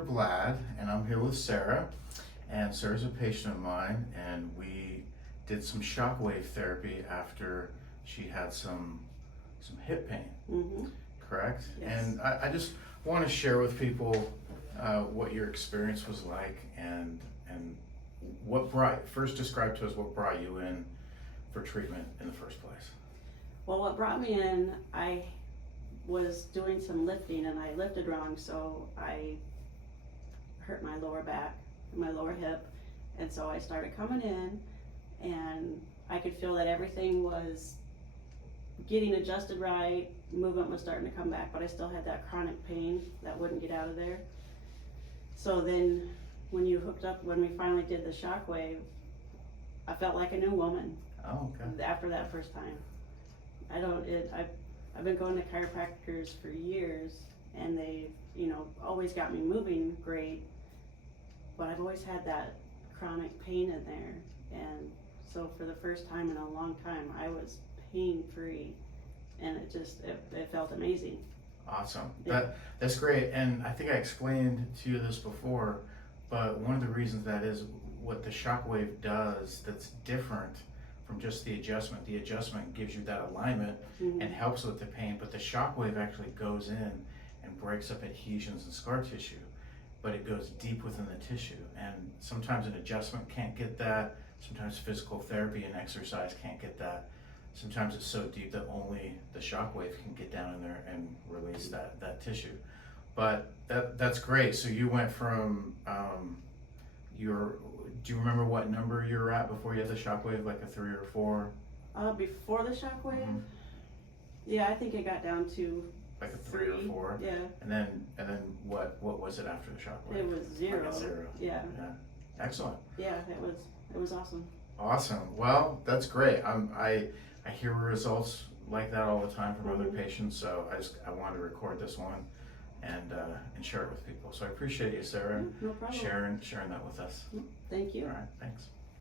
Dr. Vlad, and I'm here with Sarah. And Sarah's a patient of mine, and we did some shockwave therapy after she had some hip pain. Mm-hmm. Correct? Yes. And I just want to share with people what your experience was like, and first describe to us what brought you in for treatment in the first place. Well, what brought me in, I was doing some lifting and I lifted wrong, so I hurt my lower back, my lower hip, and so I started coming in, and I could feel that everything was getting adjusted right, movement was starting to come back, but I still had that chronic pain that wouldn't get out of there. So then when we finally did the shockwave, I felt like a new woman. Oh, okay. After that first time. I've been going to chiropractors for years, and they, always got me moving great, but I've always had that chronic pain in there, and so for the first time in a long time, I was pain-free, and it felt amazing. Awesome. Yeah. That's great. And I think I explained to you this before, but one of the reasons that is what the shockwave does that's different from just the adjustment. The adjustment gives you that alignment Mm-hmm. and helps with the pain, but the shockwave actually goes in and breaks up adhesions and scar tissue, but it goes deep within the tissue. And sometimes an adjustment can't get that. Sometimes physical therapy and exercise can't get that. Sometimes it's so deep that only the shockwave can get down in there and release that tissue. But that's great. So you went from do you remember what number you were at before you had the shockwave, like a 3 or 4? Before the shockwave, Mhm. yeah, I think it got down to Like a 3 or 4? Yeah, And then what was it after the shockwave? it was 0. Like a 0. Yeah, Yeah. Excellent. yeah, it was awesome. Awesome. Well, that's great. I hear results like that all the time from other patients, so I wanted to record this one and share it with people. So I appreciate you, Sarah, No problem. sharing that with us. Thank you. All right, thanks.